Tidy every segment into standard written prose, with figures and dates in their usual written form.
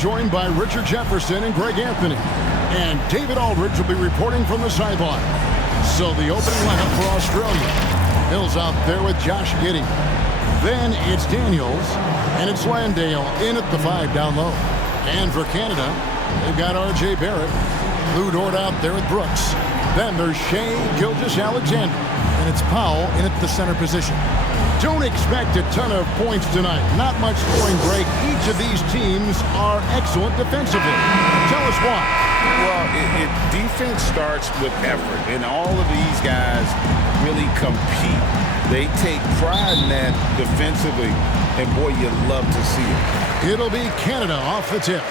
joined by Richard Jefferson and Greg Anthony. And David Aldridge will be reporting from the sideline. So the opening lineup for Australia. Mills out there with Josh Giddey. Then it's Daniels, and it's Landale in at the 5 down low. And for Canada, they've got R.J. Barrett. Lou Dort out there with Brooks. Then there's Shea Gilgeous-Alexander, and it's Powell in at the center position. Don't expect a ton of points tonight. Not much scoring break. Each of these teams are excellent defensively. Tell us why. Well, defense starts with effort, and all of these guys really compete. They take pride in that defensively, and boy, you love to see it. It'll be Canada off the tip.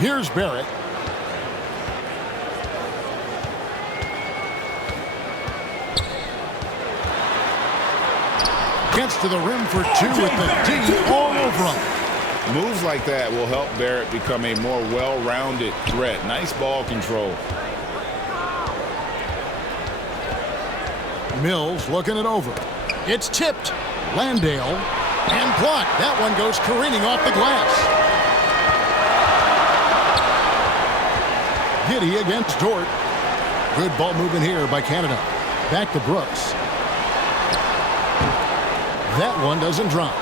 Here's Barrett. Gets to the rim for 2 with the D all over him. Moves like that will help Barrett become a more well-rounded threat. Nice ball control. Mills looking it over. It's tipped. Landale and blocked. That one goes careening off the glass. Giddey against Dort. Good ball movement here by Canada. Back to Brooks. That one doesn't drop.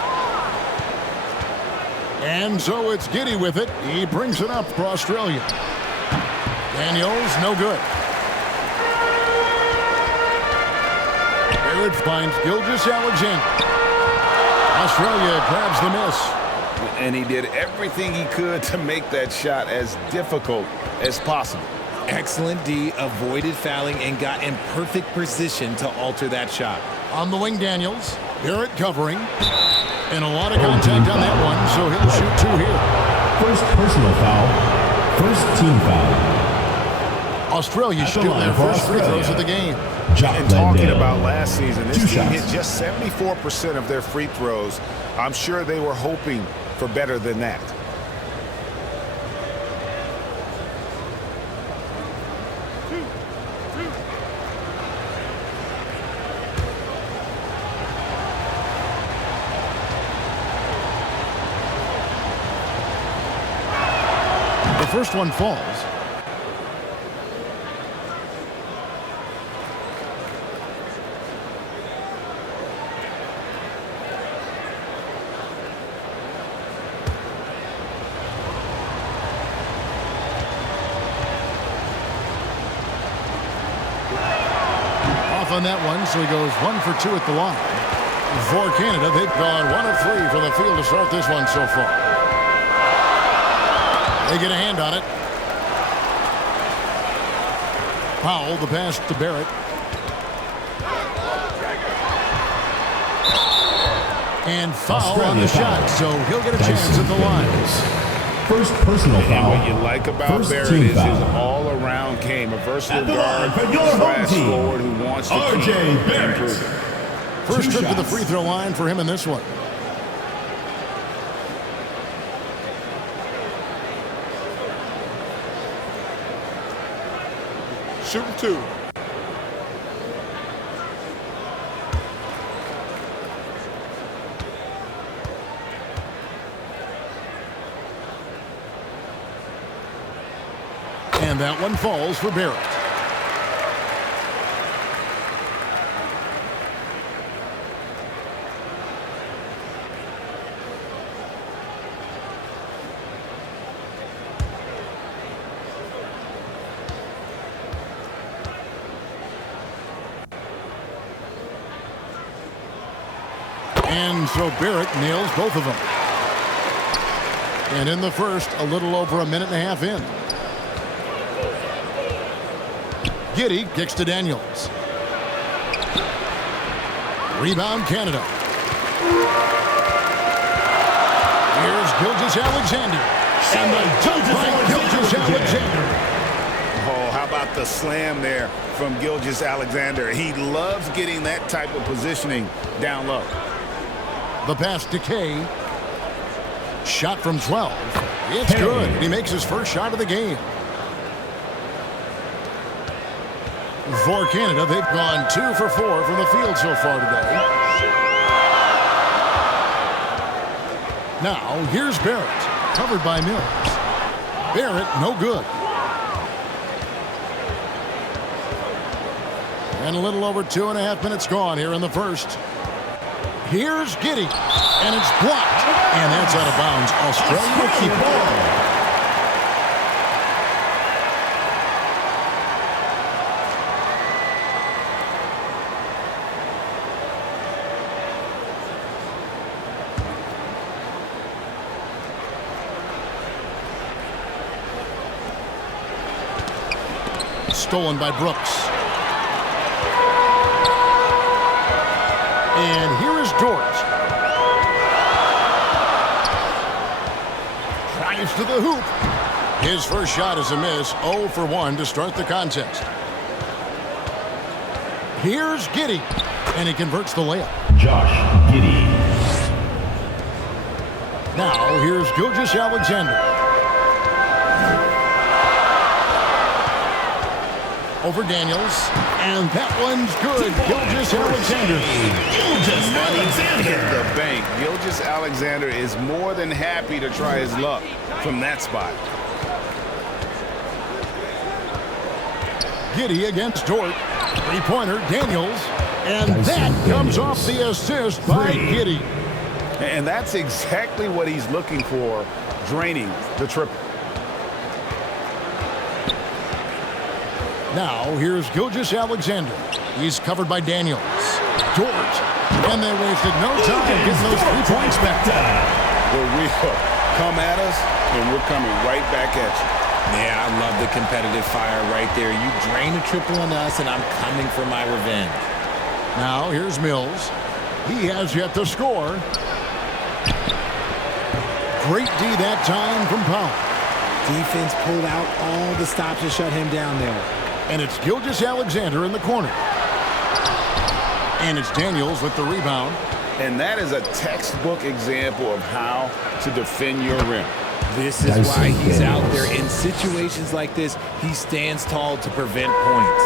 And so it's Giddey with it. He brings it up for Australia. Daniels, no good. Barrett finds Gilgeous-Alexander. Australia grabs the miss. And he did everything he could to make that shot as difficult as possible. Excellent D, avoided fouling and got in perfect position to alter that shot. On the wing, Daniels. Barrett covering. And a lot of contact on that one, so he'll shoot 2 here. First personal foul. First team foul. Australia shooting their first free throws of the game. And talking about last season, this team hit just 74% of their free throws. I'm sure they were hoping for better than that. The first one falls. Off on that one, so he goes 1 for 2 at the line. For Canada, they've gone 1 of 3 from the field to start this one so far. They get a hand on it. Powell, the pass to Barrett. And foul on the shot, so he'll get a chance at the line. First personal foul. And what you like about Barrett is his all-around game. A versatile guard, fast forward who wants to improve. First trip to the free throw line for him in this one. Shooting 2. And that one falls for Barrett. And so Barrett nails both of them. And in the first, a little over a minute and a half in. Giddey kicks to Daniels. Rebound Canada. Here's Gilgeous-Alexander. And the dunk by Gilgeous-Alexander. Oh, how about the slam there from Gilgeous-Alexander? He loves getting that type of positioning down low. The pass to K. Shot from 12. It's good. He makes his first shot of the game. For Canada, they've gone 2 for 4 from the field so far today. Now, here's Barrett, covered by Mills. Barrett, no good. And a little over 2.5 minutes gone here in the first. Here's Giddey, and it's blocked. And that's out of bounds. Australia will keep it. Stolen by Brooks. And here is Dort. Drives to the hoop. His first shot is a miss. 0 for 1 to start the contest. Here's Giddey. And he converts the layup. Josh Giddey. Now here's Gilgeous-Alexander. Over Daniels, and that one's good. Gilgeous-Alexander. Hit the bank. Gilgeous-Alexander is more than happy to try his luck from that spot. Giddey against Dort. Three-pointer, Daniels, and that comes off the assist by Giddey. And that's exactly what he's looking for, draining the triple. Now, here's Gilgeous-Alexander. He's covered by Daniels. Dort. And they wasted no time getting those 3 points back. The real come at us, and we're coming right back at you. Yeah, I love the competitive fire right there. You drain a triple on us, and I'm coming for my revenge. Now, here's Mills. He has yet to score. Great D that time from Powell. Defense pulled out all the stops to shut him down there. And it's Gilgeous-Alexander in the corner. And it's Daniels with the rebound. And that is a textbook example of how to defend your rim. This is why he's out there. In situations like this, he stands tall to prevent points.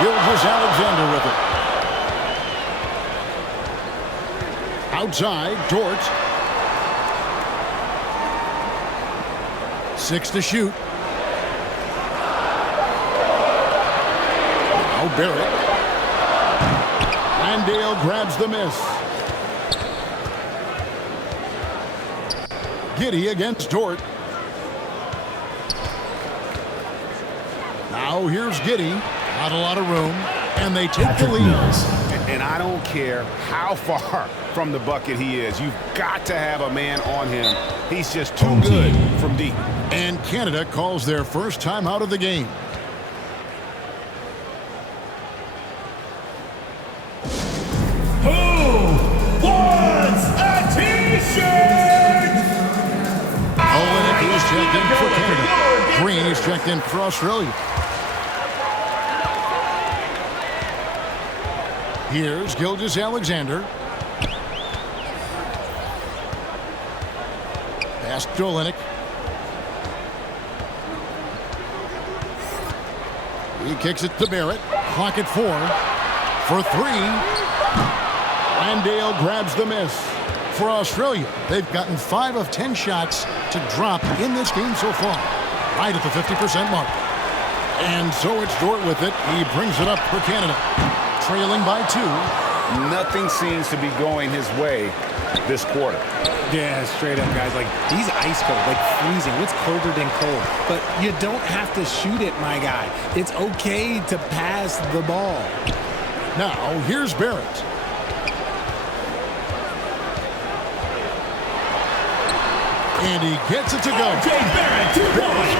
Gilgeous-Alexander with it. Outside, Dort. 6 to shoot. Now Barrett. Landale grabs the miss. Giddey against Dort. Now here's Giddey. Not a lot of room. And they take the lead. And I don't care how far from the bucket he is. You've got to have a man on him. He's just too good from deep. And Canada calls their first time out of the game. Who wants a T-shirt? Olenek is checked in for Canada. Green is checked in for Australia. Here's Gilgeous-Alexander. Pass to Olenek. He kicks it to Barrett. Clock at 4. For 3. Landale grabs the miss. For Australia, they've gotten 5 of 10 shots to drop in this game so far. Right at the 50% mark. And so it's Dort with it. He brings it up for Canada. Trailing by 2. Nothing seems to be going his way this quarter. Yeah, straight up, guys. Like, he's ice cold, like freezing. What's colder than cold? But you don't have to shoot it, my guy. It's okay to pass the ball. Now, here's Barrett. And he gets it to go. Barrett's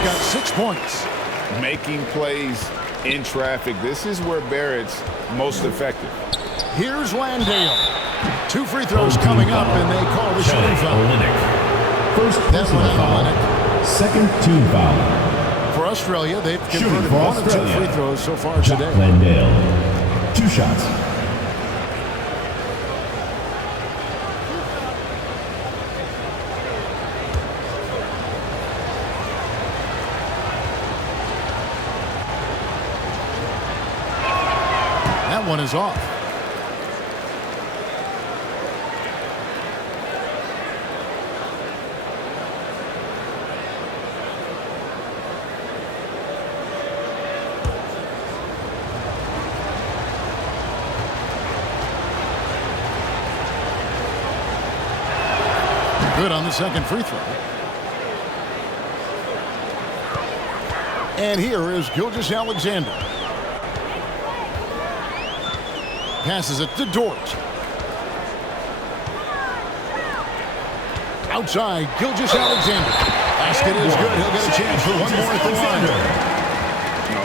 got 6 points. Making plays in traffic. This is where Barrett's most effective. Here's Landale. 2 free throws coming up, and they call the shooting foul. First personal foul. Second team foul. For Australia, they've converted 1 of 2 free throws so far today. Landale. 2 shots. That one is off. Good on the second free throw. And here is Gilgeous-Alexander. Passes it to Dort. Outside, Gilgeous-Alexander. Basket is good. He'll get a chance for one more at the line.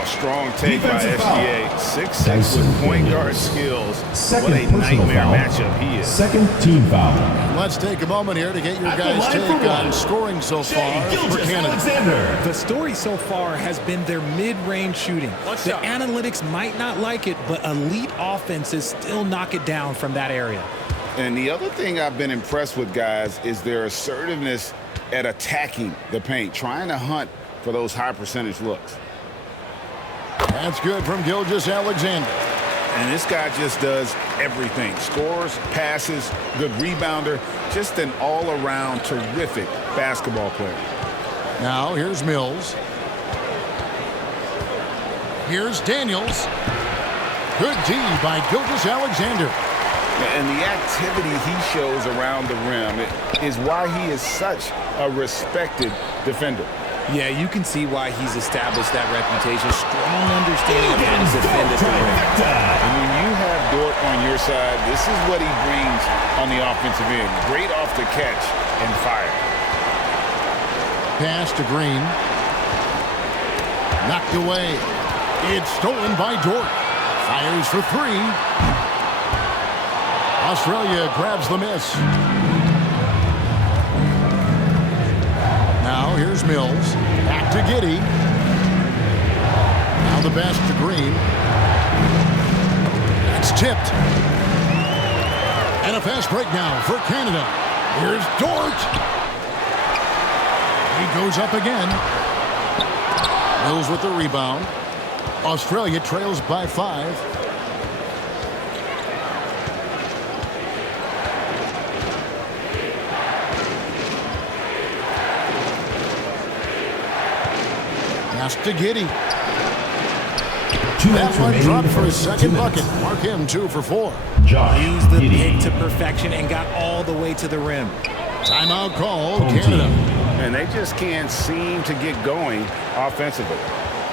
Strong take by SGA. 6'6" with point guard skills. Second what a nightmare matchup he is. Second team foul. Let's take a moment here to get your guys' take on scoring so far for Canada. The story so far has been their mid-range shooting. The analytics might not like it, but elite offenses still knock it down from that area. And the other thing I've been impressed with, guys, is their assertiveness at attacking the paint, trying to hunt for those high percentage looks. That's good from Gilgeous-Alexander. And this guy just does everything. Scores, passes, good rebounder, just an all-around terrific basketball player. Now here's Mills. Here's Daniels. Good D by Gilgeous-Alexander. And the activity he shows around the rim is why he is such a respected defender. Yeah, you can see why he's established that reputation. Strong understanding of how to defend at the rim. And when you have Dort on your side, this is what he brings on the offensive end. Great off the catch and fire. Pass to Green. Knocked away. It's stolen by Dort. Fires for three. Australia grabs the miss. Now here's Mills. Back to Giddey. Now the pass to Green. That's tipped. And a fast break now for Canada. Here's Dort. He goes up again. Mills with the rebound. Australia trails by 5. To Giddey. That one dropped for his second bucket. Mark him 2 for 4. Used the pick to perfection and got all the way to the rim. Timeout call, Canada. And they just can't seem to get going offensively.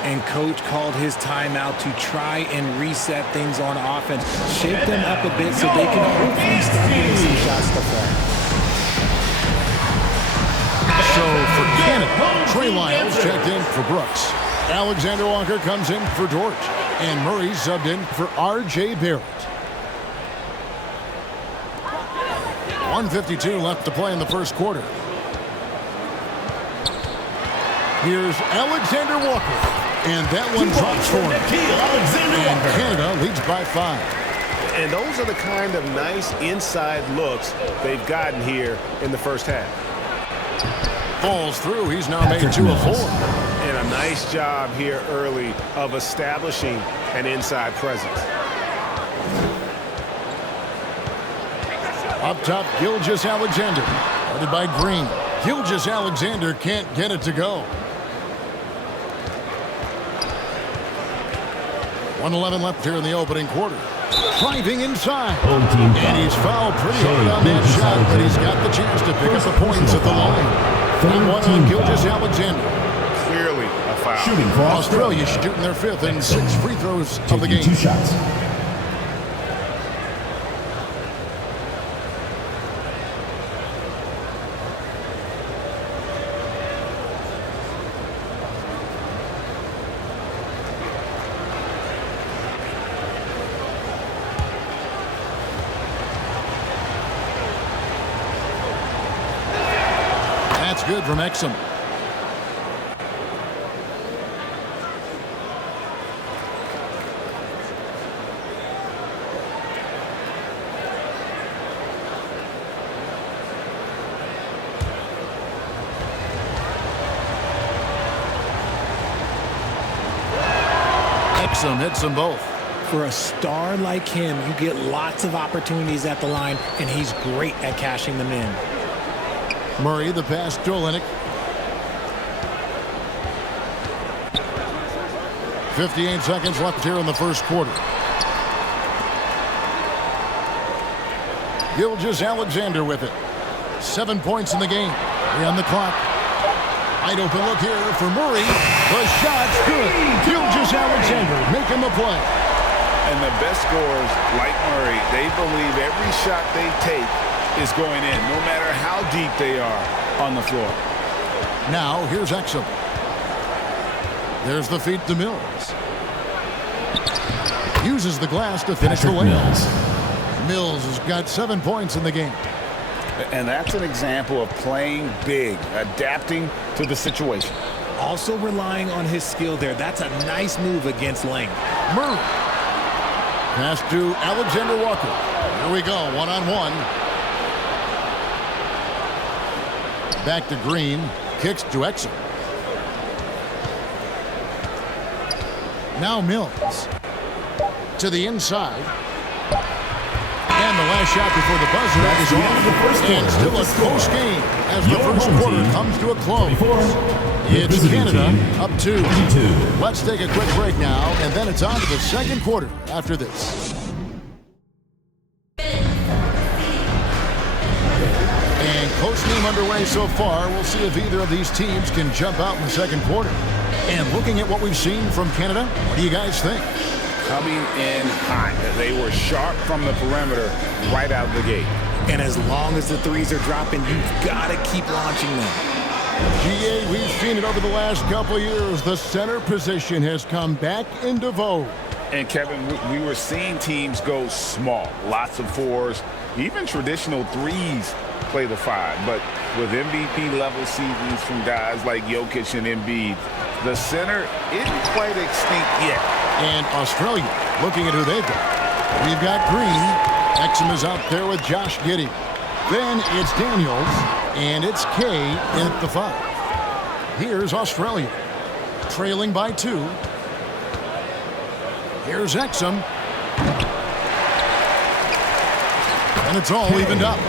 And coach called his timeout to try and reset things on offense. Shake them up a bit so they can hopefully start getting some shots to fall. So for Canada, Trey Lyles checked in for Brooks. Alexander Walker comes in for Dort. And Murray subbed in for R.J. Barrett. 1:52 left to play in the first quarter. Here's Alexander Walker. And that one drops for him. And Canada leads by 5. And those are the kind of nice inside looks they've gotten here in the first half. Falls through. He's now made 2 of 4. And a nice job here early of establishing an inside presence. Up top, Gilgeous-Alexander. Guarded by Green. Gilgeous-Alexander can't get it to go. 1:11 left here in the opening quarter. Driving inside. And he's fouled pretty hard on that shot, but he's got the chance to pick up the points at the line. That one on Gilgeous-Alexander. Clearly a foul. Shooting for Australia shooting their 5th and 6 free throws of the game. 2 shots. That's good from Exum. Exum hits them both. For a star like him, you get lots of opportunities at the line, and he's great at cashing them in. Murray, the pass to Olynyk. 58 seconds left here in the first quarter. Gilgeous-Alexander with it. 7 points in the game. 3 on the clock. Wide open look here for Murray. The shot's good. Gilgeous-Alexander making the play. And the best scorers, like Murray, they believe every shot they take is going in, no matter how deep they are on the floor. Now, here's Exum. There's the feed to Mills. Uses the glass to finish the layup. Mills has got 7 points in the game. And that's an example of playing big, adapting to the situation. Also relying on his skill there. That's a nice move against length. Murray. Pass to Alexander Walker. Here we go, one-on-one. Back to Green. Kicks to Exum. Now Mills. To the inside. And the last shot before the buzzer is off. And still a close game as the first quarter comes to a close. It's Canada up 2. Let's take a quick break now, and then it's on to the second quarter after this. And coach team underway so far. We'll see if either of these teams can jump out in the second quarter. And looking at what we've seen from Canada, what do you guys think? Coming in hot. They were sharp from the perimeter right out the gate. And as long as the threes are dropping, you've got to keep launching them. GA, we've seen it over the last couple of years. The center position has come back into vogue. And Kevin, we were seeing teams go small. Lots of 4s, even traditional 3s play the 5. But with MVP-level seasons from guys like Jokic and Embiid, the center isn't quite extinct yet. And Australia, looking at who they've got. We've got Green. Exum is out there with Josh Giddey. Then it's Daniels, and it's Kay in at the 5. Here's Australia, trailing by 2. Here's Exum. And it's all evened up.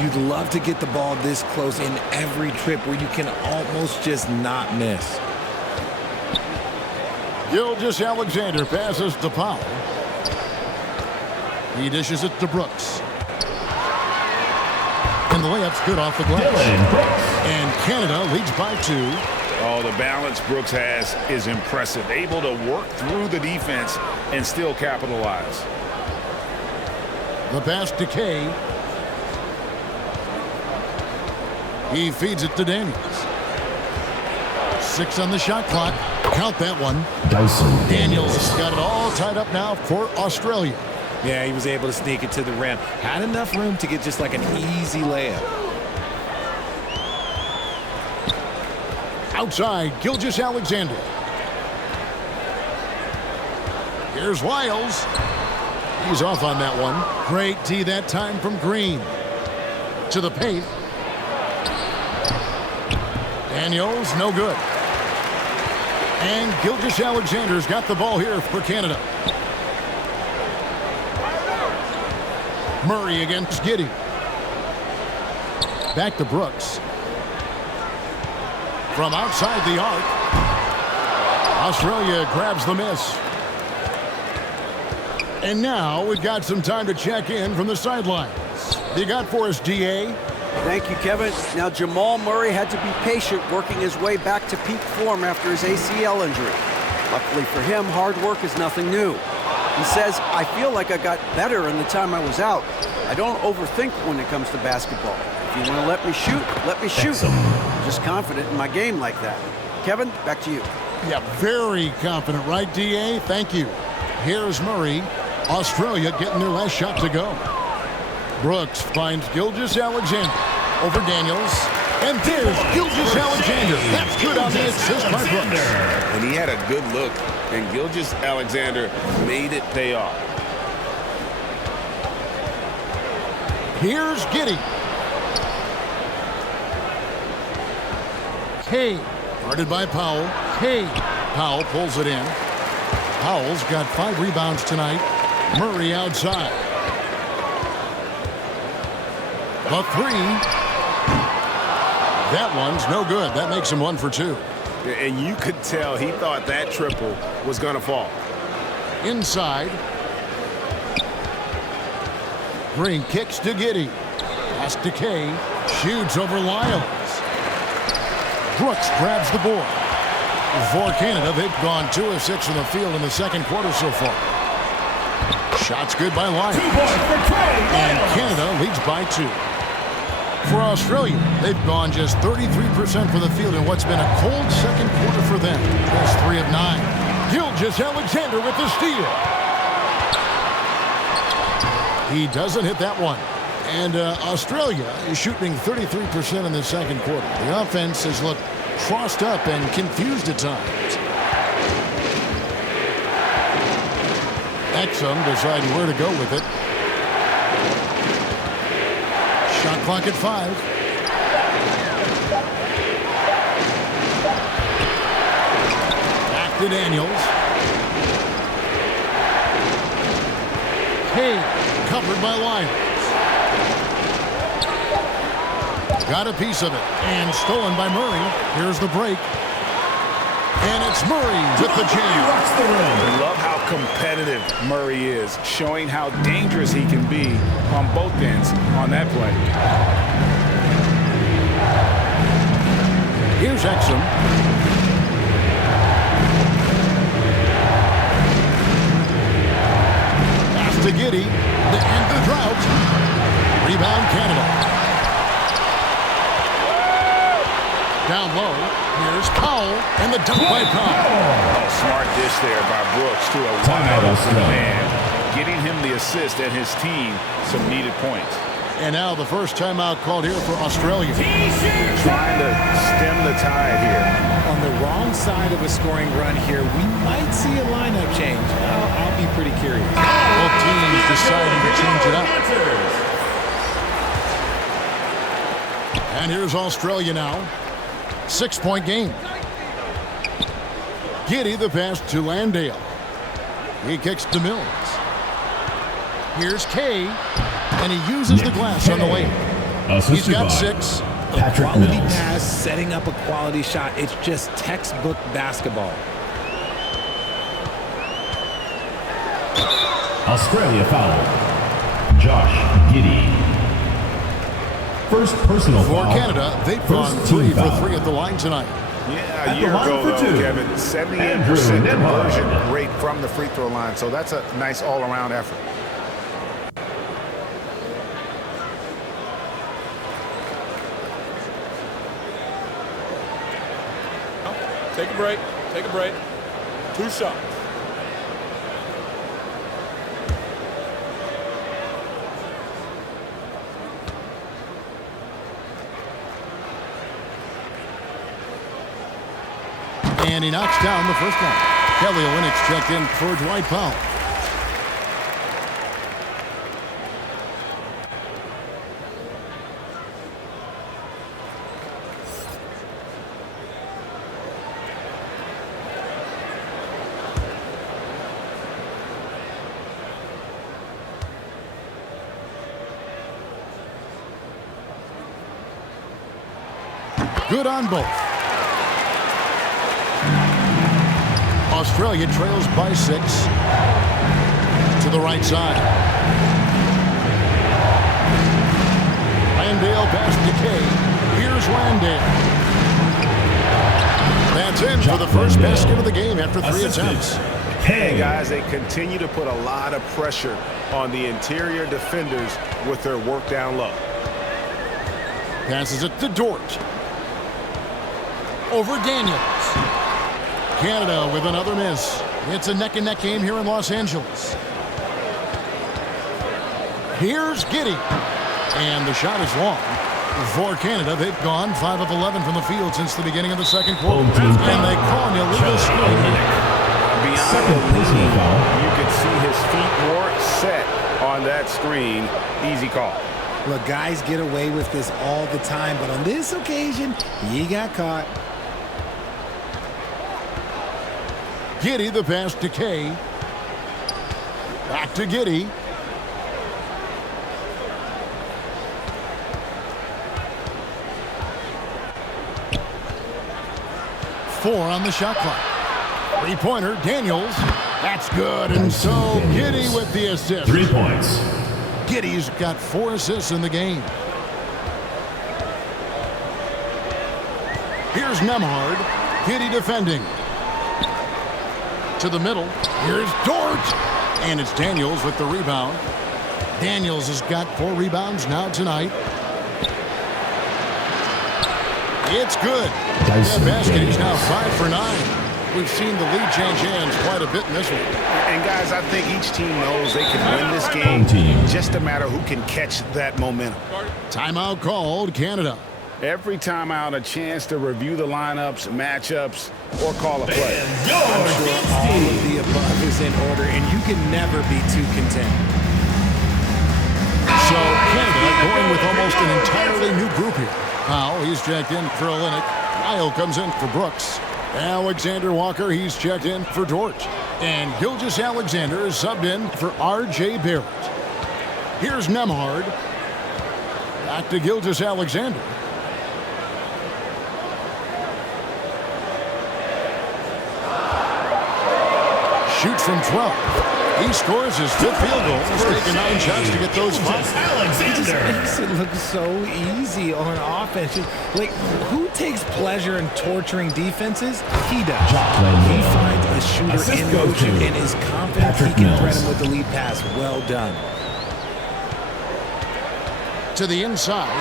You'd love to get the ball this close in every trip where you can almost just not miss. Gilgeous-Alexander passes to Powell. He dishes it to Brooks. And the layup's good off the glass. And Canada leads by 2. Oh, the balance Brooks has is impressive. Able to work through the defense and still capitalize. The pass to Kay. He feeds it to Daniels. 6 on the shot clock. Count that one. Daniels got it all tied up now for Australia. Yeah, he was able to sneak it to the rim. Had enough room to get just like an easy layup. Outside, Gilgeous-Alexander. Here's Wiles. He's off on that one. Great D that time from Green. To the paint. Daniels, no good. And Gilgeous-Alexander's got the ball here for Canada. Murray against Giddey. Back to Brooks. From outside the arc. Australia grabs the miss. And now we've got some time to check in from the sidelines. You got for us, DA? Thank you, Kevin. Now, Jamal Murray had to be patient working his way back to peak form after his ACL injury. Luckily for him, hard work is nothing new. He says, I feel like I got better in the time I was out. I don't overthink when it comes to basketball. If you want to let me shoot, let me shoot. I'm just confident in my game like that. Kevin, back to you. Yeah, very confident, right, DA? Thank you. Here's Murray. Australia getting their last shot to go. Brooks finds Gilgeous-Alexander over Daniels. And there's Gilgeous-Alexander. That's good on the assist by Brooks. And he had a good look, and Gilgeous-Alexander made it pay off. Here's Giddey. Kay, guarded by Powell. Kay. Powell pulls it in. Powell's got 5 rebounds tonight. Murray outside. The 3. That one's no good. That makes him 1 for 2. And you could tell he thought that triple was going to fall. Inside. Green kicks to Giddey. Pass to Kay. Shoots over Lyles. Brooks grabs the board. For Canada, they've gone 2 of 6 from the field in the second quarter so far. Shots good by Lyles. And Canada leads by 2. For Australia, they've gone just 33% from the field in what's been a cold second quarter for them. Just 3 of 9. Gilgeous-Alexander with the steal. He doesn't hit that one. And Australia is shooting 33% in the second quarter. The offense has looked crossed up and confused at times. Exum deciding where to go with it. Shot clock at 5. Back to Daniels. Hey, covered by Lyles. Got a piece of it, and stolen by Murray. Here's the break. And it's Murray with the jam. I love how competitive Murray is, showing how dangerous he can be on both ends on that play. Here's Exum. Pass to Giddey to end the drought. Rebound Canada. Down low, here's Powell, and the dunk by Powell. A smart dish there by Brooks to a wide-open man, getting him the assist and his team some needed points. And now the first timeout called here for Australia. Trying to stem the tide here. On the wrong side of a scoring run here, we might see a lineup change. I'll be pretty curious. Both teams deciding to change it up. And here's Australia now. 6-point game. Giddey the pass to Landale. He kicks to Mills. Here's Kay, and he uses the glass on the way. He's got 6. A quality pass, setting up a quality shot. It's just textbook basketball. Australia foul. Josh Giddey. First personal For foul. Canada, they've gone 3 for 3 at the line tonight. Yeah, a year ago, though, Kevin, 78% conversion rate from the free throw line. So that's a nice all-around effort. Take a break. Take a break. 2 shots. And he knocks down the first one. Kelly Olynyk checked in for Dwight Powell. Good on both. Australia trails by 6 to the right side. Landale pass to Kay. Here's Landale. That's in for the first basket of the game after 3 attempts. Hey, guys, they continue to put a lot of pressure on the interior defenders with their work down low. Passes it to Dort. Over Daniels. Canada with another miss. It's a neck-and-neck game here in Los Angeles. Here's Giddey. And the shot is long. For Canada, they've gone 5 of 11 from the field since the beginning of the second quarter. And they call an illegal screen. Beyond the lead, you can see his feet more set on that screen. Easy call. Look, guys get away with this all the time, but on this occasion, he got caught. Giddey the pass to Kay. Back to Giddey. Four on the shot clock. Three-pointer, Daniels. That's good, and so Giddey with the assist. 3 points. Giddey's got 4 assists in the game. Here's Nemhard. Giddy defending. To the middle. Here's Dort. And it's Daniels with the rebound. Daniels has got 4 rebounds now tonight. It's good. That basket is now 5 for 9. We've seen the lead change hands quite a bit in this one. And guys, I think each team knows they can win this game. Just a matter who can catch that momentum. Timeout called, Canada. Every timeout, a chance to review the lineups, matchups, or call a play. I'm sure all of the above is in order, and you can never be too content. So Canada going with almost an entirely new group here. Powell, he's checked in for Olynyk. Lyle comes in for Brooks. Alexander Walker, he's checked in for Dort. And Gilgeous-Alexander is subbed in for R.J. Barrett. Here's Nemhard. Back to Gilgeous-Alexander. Shoots from 12. He scores his 5th field goal. He's taken 9 shots to get those 5. It just makes it look so easy on offense. Like, who takes pleasure in torturing defenses? He does. He finds a shooter in motion and is confident he can threat him with the lead pass. Well done. To the inside.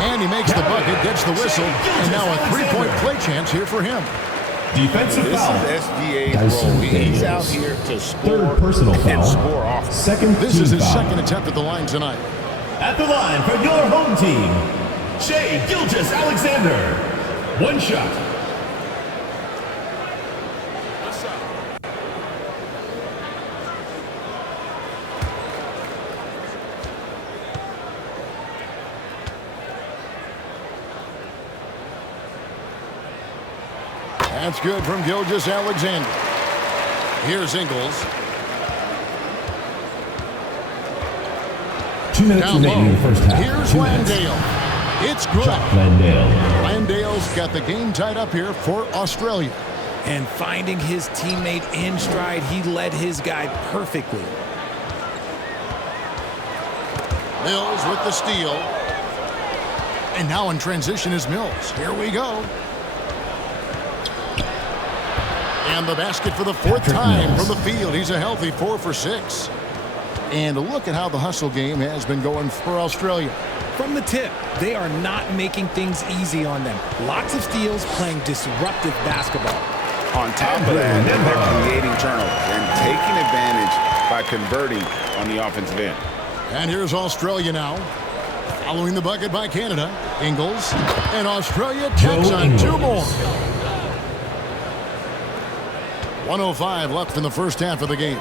And he makes the bucket, gets the whistle, and now a 3-point play chance here for him. Defensive foul. This is SGA's role. He's out here to score. 3rd personal foul. And score off. Second This is his foul. 2nd attempt at the line tonight. At the line for your home team, Shai Gilgeous-Alexander. 1 shot. That's good from Gilgeous-Alexander. Here's Ingles. 2 minutes Down remaining in the low. first half. Here's 2 minutes. Landale. It's good. Landale. Landale's got the game tied up here for Australia. And finding his teammate in stride, he led his guy perfectly. Mills with the steal. And now in transition is Mills. Here we go. And the basket for the 4th time from the field. He's a healthy 4 for 6. And look at how the hustle game has been going for Australia. From the tip, they are not making things easy on them. Lots of steals, playing disruptive basketball. On top of that, they're creating turnovers and taking advantage by converting on the offensive end. And here's Australia now. Following the bucket by Canada. Ingles. And Australia checks on 2 more. 1:05 left in the first half of the game.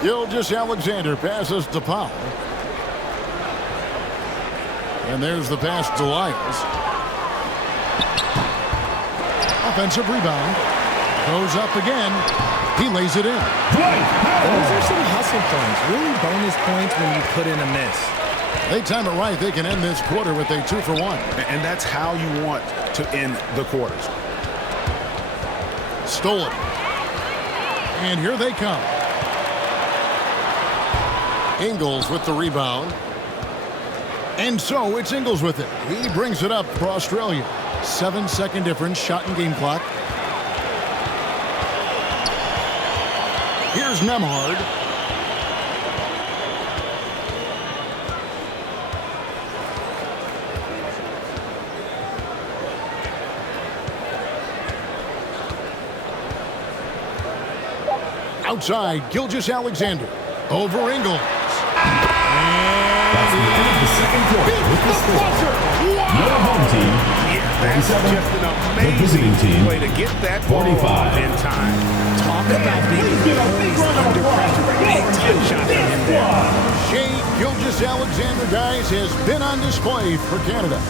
Gilgeous-Alexander passes to Powell. And there's the pass to Lyles. Offensive rebound. Goes up again. He lays it in. Those are some hustle points. Really bonus points when you put in a miss. They time it right. They can end this quarter with a 2 for 1. And that's how you want to end the quarters. Stolen. And here they come. Ingles with the rebound. And so it's Ingles with it. He brings it up for Australia. 7-second difference, shot and game clock. Here's Nemhard. Outside, Gilgeous-Alexander. Over Ingles. That's the end of the second quarter with the score. Your home team, That's 47. just an The visiting amazing team, way to get that ball 45. in time. Talk about being poised under pressure. Big time shot from him there. Shai Gilgeous-Alexander, guys, has been on display for Canada.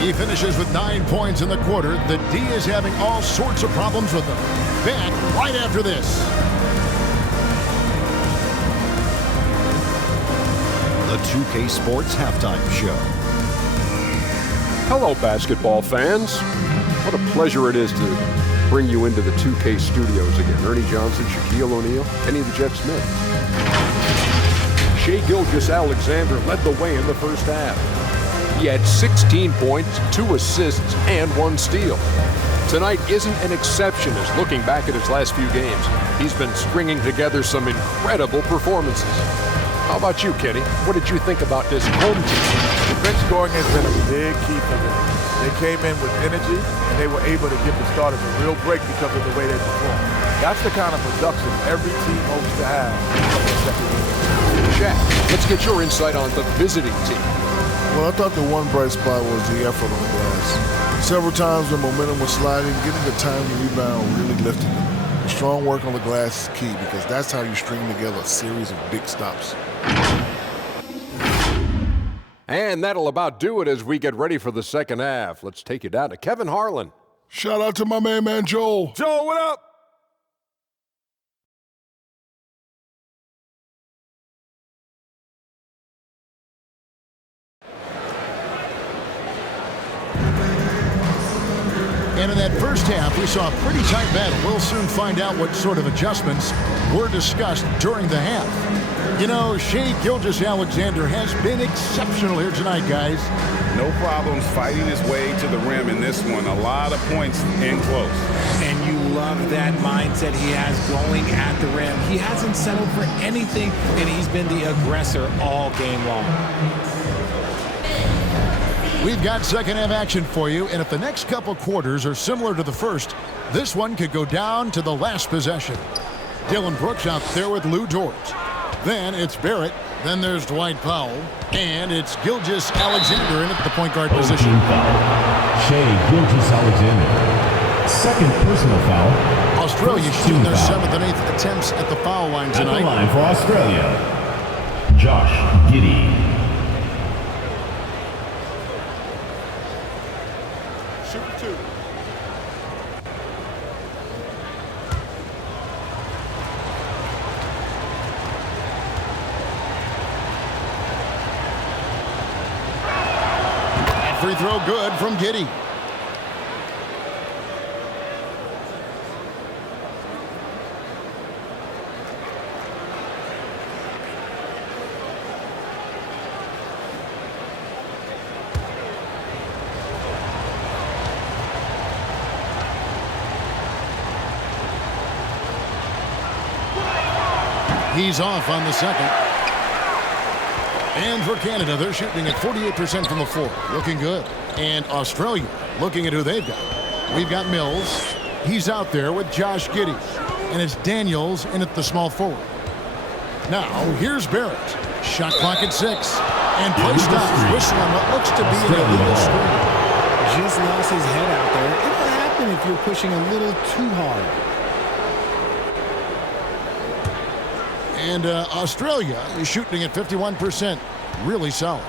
He finishes with 9 points in the quarter. The D is having all sorts of problems with him. Back right after this. The 2K Sports Halftime Show. Hello, basketball fans. What a pleasure it is to bring you into the 2K studios again. Ernie Johnson, Shaquille O'Neal, Kenny the Jet Smith. Shai Gilgeous-Alexander led the way in the first half. He had 16 points, 2 assists, and 1 steal. Tonight isn't an exception as looking back at his last few games, he's been stringing together some incredible performances. How about you, Kenny? What did you think about this home team? Defense scoring has been a big key for them. They came in with energy, and they were able to give the starters a real break because of the way they performed. That's the kind of production every team hopes to have. Shaq, let's get your insight on the visiting team. Well, I thought the one bright spot was the effort on the glass. Several times when momentum was sliding, getting the time to rebound really lifted them. The strong work on the glass is key because that's how you string together a series of big stops. And that'll about do it as we get ready for the second half. Let's take you down to Kevin Harlan. Shout out to my main man, Joel. Joel, what up? And in that first half, we saw a pretty tight battle. We'll soon find out what sort of adjustments were discussed during the half. You know, Shai Gilgeous-Alexander has been exceptional here tonight, guys. No problems fighting his way to the rim in this one. A lot of points in close. And you love that mindset he has going at the rim. He hasn't settled for anything, and he's been the aggressor all game long. We've got second half action for you, and if the next couple quarters are similar to the first, this one could go down to the last possession. Dylan Brooks out there with Lou Dort. Then it's Barrett. Then there's Dwight Powell. And it's Gilgeous-Alexander in at the point guard position. Shai Gilgeous-Alexander. Second personal foul. Australia shooting their 7th and 8th attempts at the foul line tonight. At the line for Australia, Josh Giddey. Shoot 2. That free throw good from Giddey. He's off on the second. And for Canada, they're shooting at 48% from the floor. Looking good. And Australia, looking at who they've got. We've got Mills. He's out there with Josh Giddey. And it's Daniels in at the small forward. Now, here's Barrett. Shot clock at 6. And play stops. Whistle on what looks to be an illegal screen. Just lost his head out there. It'll happen if you're pushing a little too hard. And Australia is shooting at 51%. Really solid.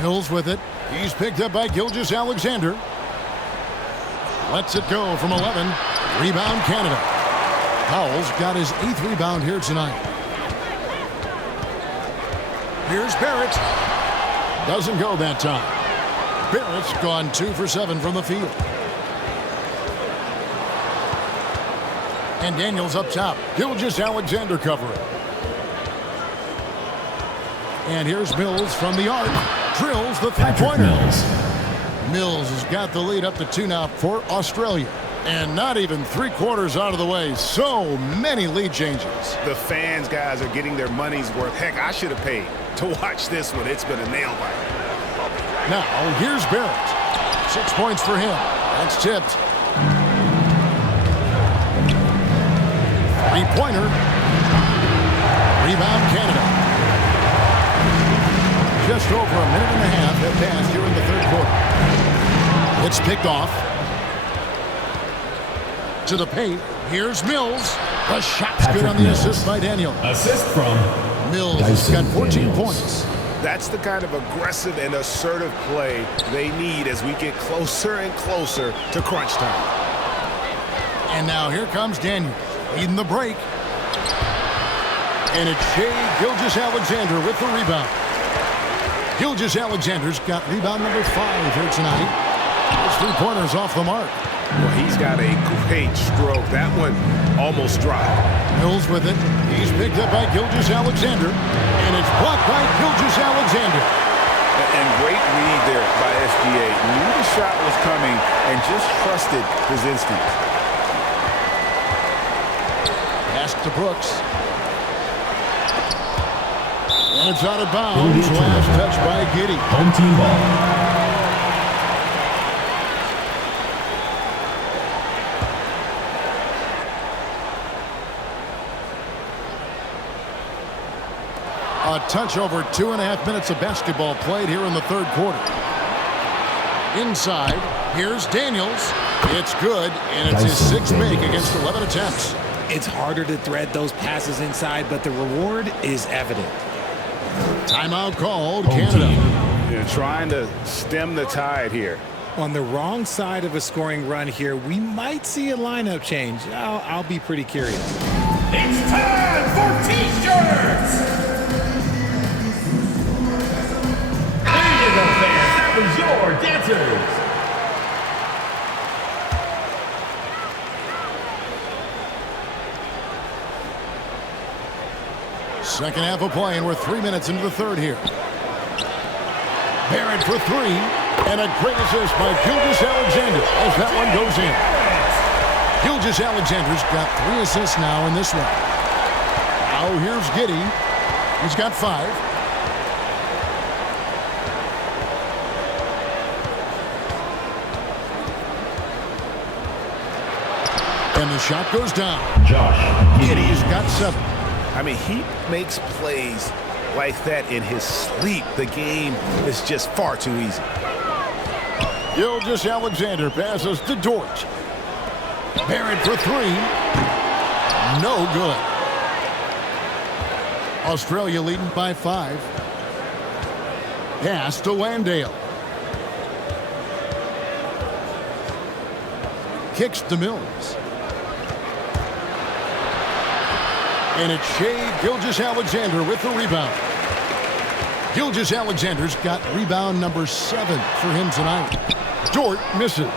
Mills with it. He's picked up by Gilgeous-Alexander. Lets it go from 11. Rebound Canada. Powell's got his 8th rebound here tonight. Here's Barrett. Doesn't go that time. Barrett's gone 2 for 7 from the field. And Daniels up top. Gilgeous-Alexander covering. And here's Mills from the arc. Drills the three-pointer. Mills has got the lead up to 2 now for Australia. And not even 3/4 out of the way. So many lead changes. The fans, guys, are getting their money's worth. Heck, I should have paid to watch this one. It's been a nail biter. Now, here's Barrett. 6 points for him. That's tipped. Three-pointer. Rebound Canada. Just over a minute and a half have passed here in the third quarter. It's picked off. To the paint. Here's Mills. The shot's good on the assist by Daniel. Assist from Mills has got 14 points. That's the kind of aggressive and assertive play they need as we get closer and closer to crunch time. And now here comes Daniel. Leading the break. And it's Shai Gilgeous-Alexander with the rebound. Gilgeous-Alexander's got rebound number 5 here tonight. His three-pointer's off the mark. Well, he's got a great stroke. That one almost dropped. Mills with it. He's picked up by Gilgeous-Alexander. And it's blocked by Gilgeous-Alexander. And great read there by SGA. Knew the shot was coming and just trusted his instincts. Pass to Brooks. And it's out of bounds. Last touch by Giddey. Home team ball. A touch over 2.5 minutes of basketball played here in the third quarter. Inside, here's Daniels. It's good, and it's his sixth make against 11 attempts. It's harder to thread those passes inside, but the reward is evident. Timeout called, Canada. They're trying to stem the tide here. On the wrong side of a scoring run here, we might see a lineup change. I'll be pretty curious. It's time for T-shirts! That was your dancers. Second half of play, and we're 3 minutes into the third here. Barrett for three, and a great assist by Gilgeous-Alexander as that one goes in. Gilgeous-Alexander's got 3 assists now in this one. Now here's Giddey. He's got 5. And the shot goes down. Giddey's got 7. I mean, he makes plays like that in his sleep. The game is just far too easy. Gilgeous-Alexander passes to Dort. Barrett for 3. No good. Australia leading by 5. Pass to Landale. Kicks to Mills. And it's Shai Gilgeous-Alexander with the rebound. Gilgeous-Alexander's got rebound number 7 for him tonight. Dort misses.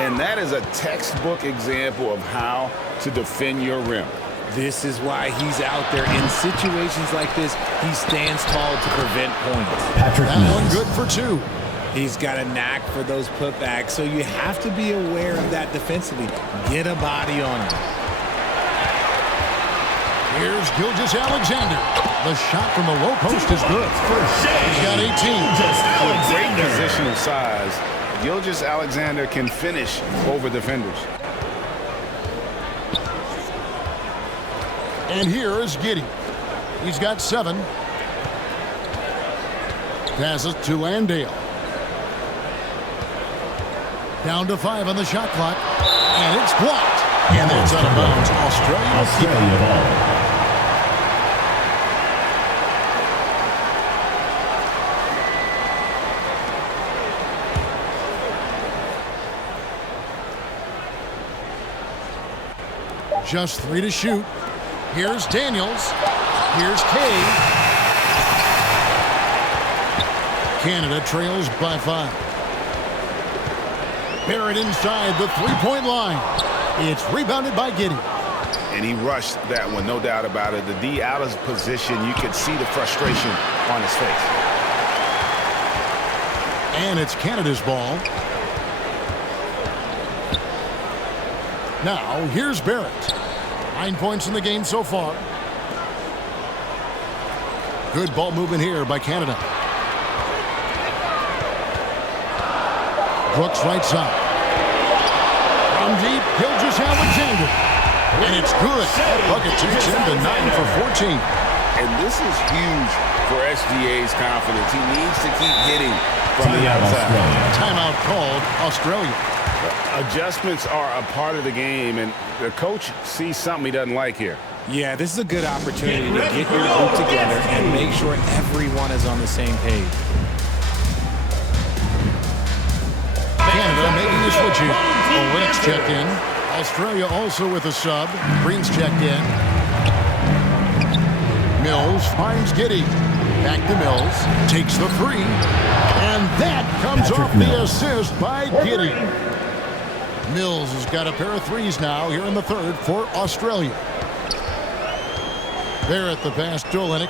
And that is a textbook example of how to defend your rim. This is why he's out there in situations like this. He stands tall to prevent points. That one good for 2. He's got a knack for those putbacks, so you have to be aware of that defensively. Get a body on him. Here's Gilgeous-Alexander. The shot from the low post is good. He's got 18. With great positional size, Gilgeous-Alexander can finish over defenders. And here is Giddey. He's got 7. Passes to Landale. Down to 5 on the shot clock. And it's blocked. And it's out of bounds. Australia ball. Just 3 to shoot. Here's Daniels. Here's Kay. Canada trails by 5. Barrett inside the three-point line. It's rebounded by Giddey. And he rushed that one, no doubt about it. The D out of position, you could see the frustration on his face. And it's Canada's ball. Now, here's Barrett. 9 points in the game so far. Good ball movement here by Canada. Brooks right side. From deep, Gilgeous-Alexander. And it's good. Bucket takes him to 9 for 14. And this is huge for SGA's confidence. He needs to keep hitting from the outside. Timeout called Australia. Adjustments are a part of the game, and the coach sees something he doesn't like here. Yeah, this is a good opportunity to get your group together and make sure everyone is on the same page. Canada making the switches. Olenek's checked in. Australia also with a sub. Green's checked in. Mills finds Giddey. Back to Mills. Takes the 3. And that comes off the assist by Giddey. Mills has got a pair of 3s now here in the third for Australia. Barrett the pass to Olenek.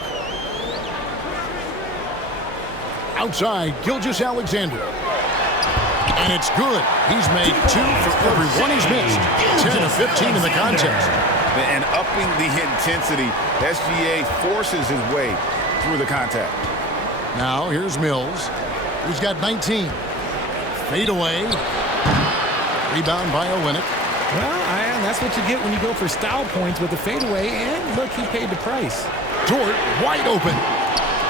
Outside, Gilgeous-Alexander. And it's good. He's made 2 for every one he's missed. 10 of 15 in the contest. And upping the intensity, SGA forces his way through the contact. Now here's Mills, who's got 19. Fade away. Rebound by Olynyk. Well, that's what you get when you go for style points with the fadeaway. And look, he paid the price. Dort wide open.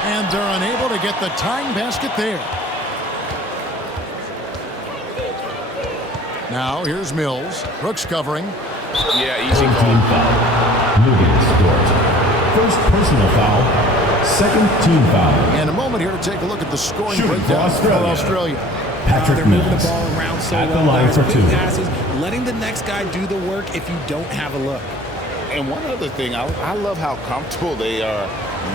And they're unable to get the tying basket there. Now here's Mills. Brooks covering. Yeah, easy Team call. foul. Nuggets Dort. First personal foul. Second team foul. And a moment here to take a look at the scoring Shooting breakdown for Australia. They're moving the Mills ball around so at the well. line for Quick 2. passes, letting the next guy do the work if you don't have a look. And one other thing, I love how comfortable they are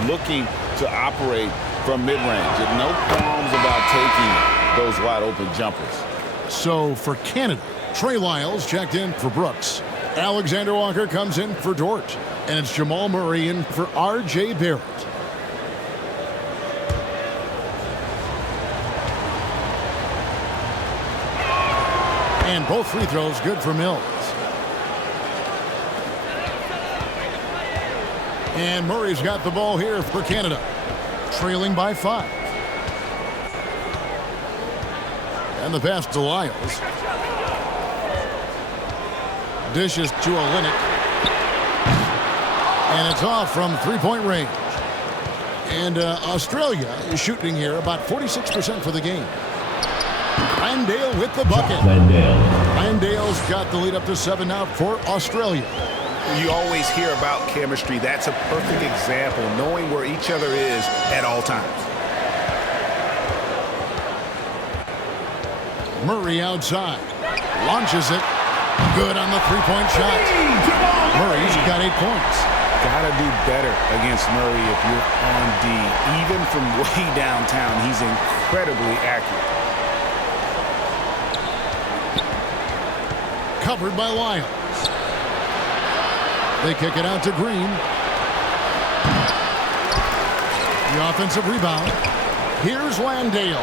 looking to operate from mid-range. And no qualms about taking those wide open jumpers. So for Canada, Trey Lyles checked in for Brooks. Alexander Walker comes in for Dort. And it's Jamal Murray in for R.J. Barrett. And both free throws good for Mills. And Murray's got the ball here for Canada. Trailing by 5. And the pass to Lyles. Dishes to Olynyk. And it's off from three-point range. And Australia is shooting here about 46% for the game. Landale with the bucket. Landale's got the lead up to 7 now for Australia. You always hear about chemistry. That's a perfect example, knowing where each other is at all times. Murray outside. Launches it. Good on the three-point shot. Murray's got 8 points. Gotta do better against Murray if you're on D. Even from way downtown, he's incredibly accurate. Covered by Lyles. They kick it out to Green. The offensive rebound. Here's Landale.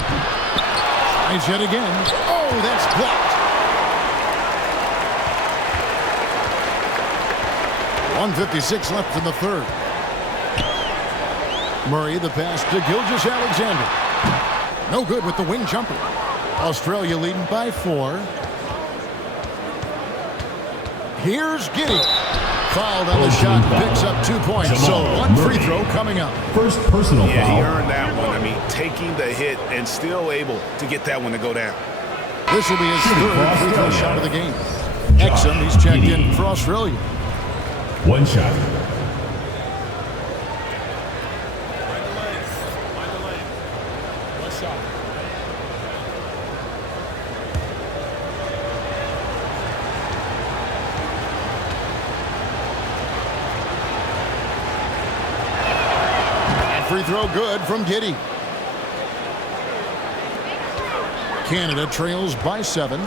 Tries yet again. Oh, that's blocked. 1:56 left in the third. Murray the pass to Gilgeous-Alexander. No good with the wing jumper. Australia leading by 4. Here's Giddey. Fouled on the shot, picks up 2 points. So one free throw coming up. First personal foul. Yeah, he earned that one. I mean, taking the hit and still able to get that one to go down. This will be his third free throw shot of the game. Exum, he's checked in for Australia. One shot. Free throw good from Giddey. Canada trails by 7.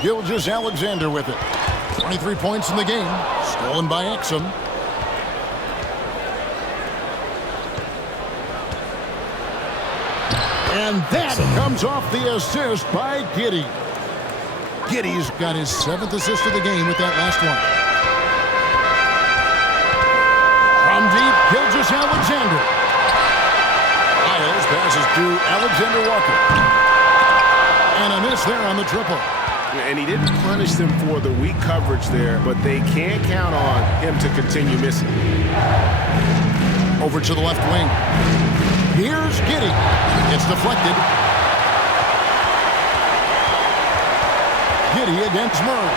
Gilgeous-Alexander with it. 23 points in the game. Stolen by Exum. And that comes off the assist by Giddey. Giddey's got his 7th assist of the game with that last one. From deep, Gilgeous-Alexander. Lyles passes through Alexander Walker. And a miss there on the triple. And he didn't punish them for the weak coverage there, but they can't count on him to continue missing. Over to the left wing. Here's Giddey. It's deflected. Giddey against Murray.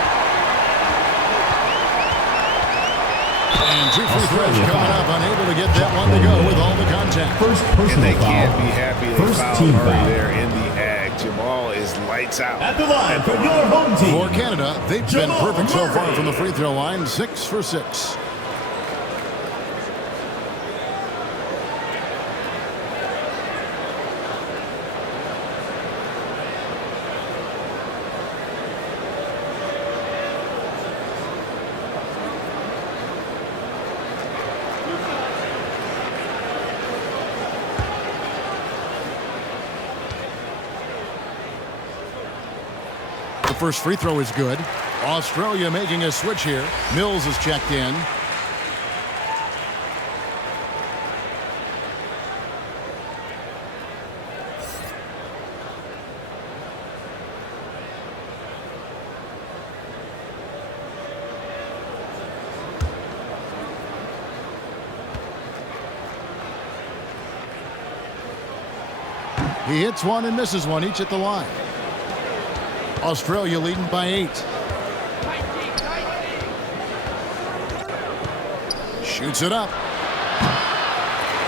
And 2 free throws coming up, unable to get that one to go with all the contact. First personal And they foul. can't be happy they fouled team Murray foul. there in the ag. Jamal is lights out. At the line for your home team. For Canada, they've been perfect so far from the free throw line, 6 for 6. The first free throw is good. Australia making a switch here. Mills is checked in. He hits one and misses one, each at the line. Australia leading by 8. Shoots it up.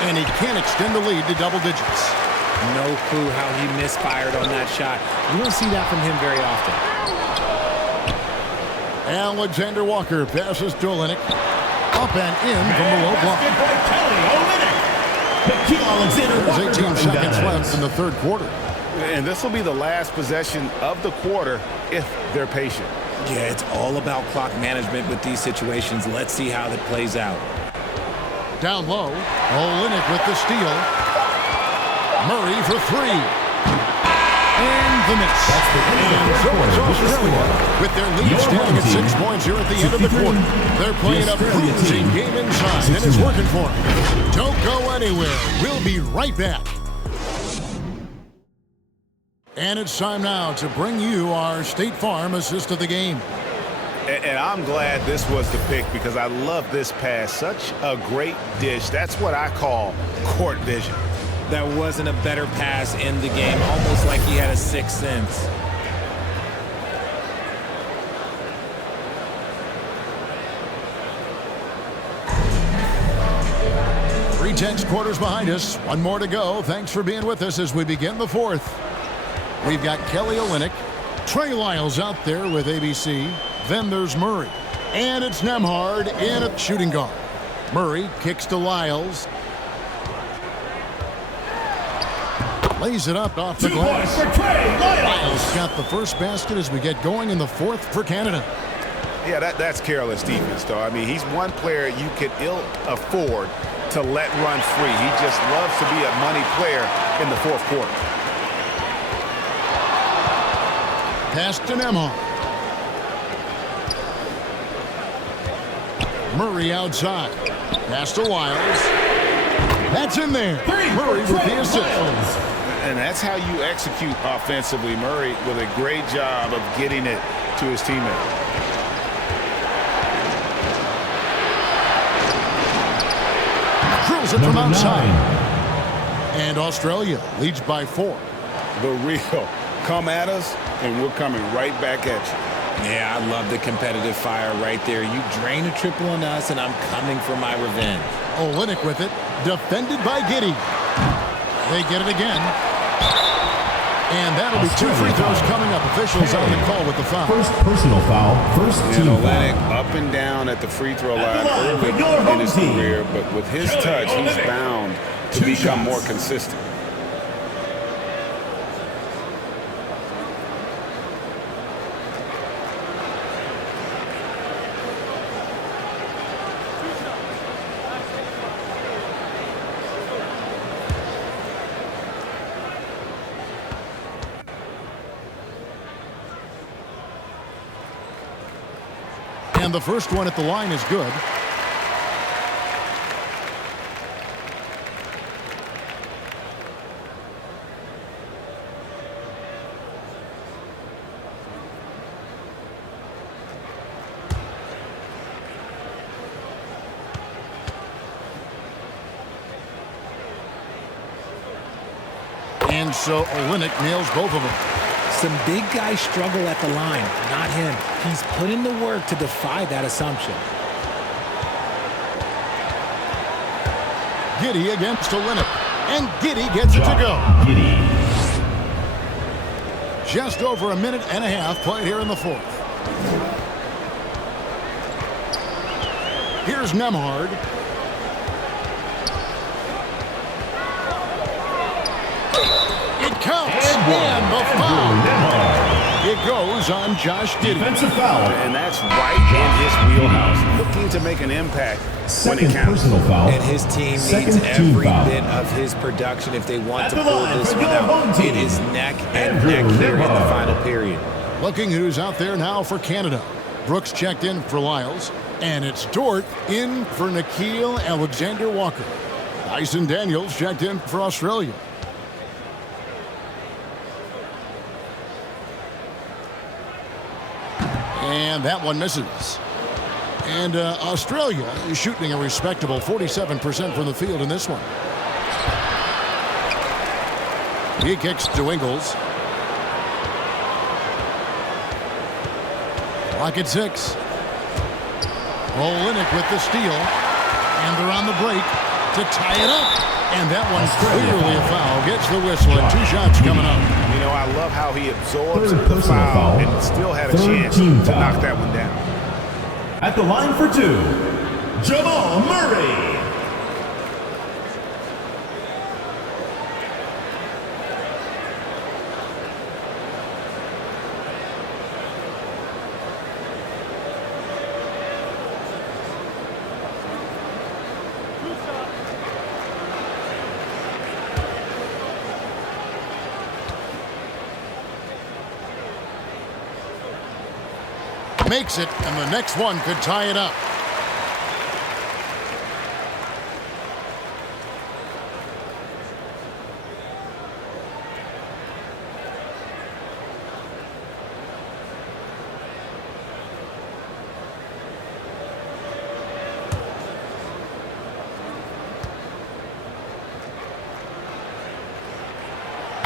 And he can't extend the lead to double digits. No clue how he misfired on that shot. You don't see that from him very often. Alexander Walker passes to Olynyk. Up and in from the low block. There's 18 seconds left in the third quarter. And this will be the last possession of the quarter if they're patient. Yeah, it's all about clock management with these situations. Let's see how that plays out. Down low, Olynyk with the steal. Murray for 3. And the miss. And so is Australia with their lead standing at 6 points here at the end of the quarter. They're playing a bruising game inside, and it's working for them. Don't go anywhere. We'll be right back. And it's time now to bring you our State Farm assist of the game. And I'm glad this was the pick because I love this pass. Such a great dish. That's what I call court vision. There wasn't a better pass in the game, almost like he had a sixth sense. Tense quarters behind us. One more to go. Thanks for being with us as we begin the fourth. We've got Kelly Olynyk. Trey Lyles out there with ABC. Then there's Murray. And it's Nembhard in at shooting guard. Murray kicks to Lyles. Lays it up off the glass. Lyles got the first basket as we get going in the fourth for Canada. Yeah, that's careless defense, though. I mean, he's one player you could ill afford to let run free. He just loves to be a money player in the fourth quarter. Pass to Nembhard. Murray outside. Pass to Lyles. That's in there. Murray with the assist. And that's how you execute offensively. Murray with a great job of getting it to his teammate. Drills it from outside. And Australia leads by 4. The real come at us, and we're coming right back at you. Yeah, I love the competitive fire right there. You drain a triple on us, and I'm coming for my revenge. Olynyk with it. Defended by Giddey. They get it again. And that'll be 2 free throws coming up. Officials on the call with the foul. First personal foul. First team Olynyk foul. up and down at the free throw line early in his career, but with his touch, he's bound to become more consistent. And the first one at the line is good. And so Olynyk nails both of them. Some big guys struggle at the line, not him. He's put in the work to defy that assumption. Giddey against Olynyk. And Giddey gets it to go. Giddey. Just over a minute and a half played here in the fourth. Here's Nembhard. It counts. And the foul. It goes on Josh Giddey. Defensive foul. And that's right in his wheelhouse. Looking to make an impact when it counts. Personal foul. And his team needs every bit of his production if they want to pull this one out. It is neck and neck here in the final period. Looking who's out there now for Canada. Brooks checked in for Lyles. And it's Dort in for Nickeil Alexander-Walker. Dyson Daniels checked in for Australia. And that one misses. And Australia is shooting a respectable 47% from the field in this one. He kicks to Ingles. Clock at 6. Olynyk with the steal. And they're on the break to tie it up. And that one's clearly a foul. Gets the whistle and 2 shots coming up. You know, I love how he absorbs the foul and still had a chance to knock that one down. At the line for 2, Jamal Murray. Makes it, and the next one could tie it up.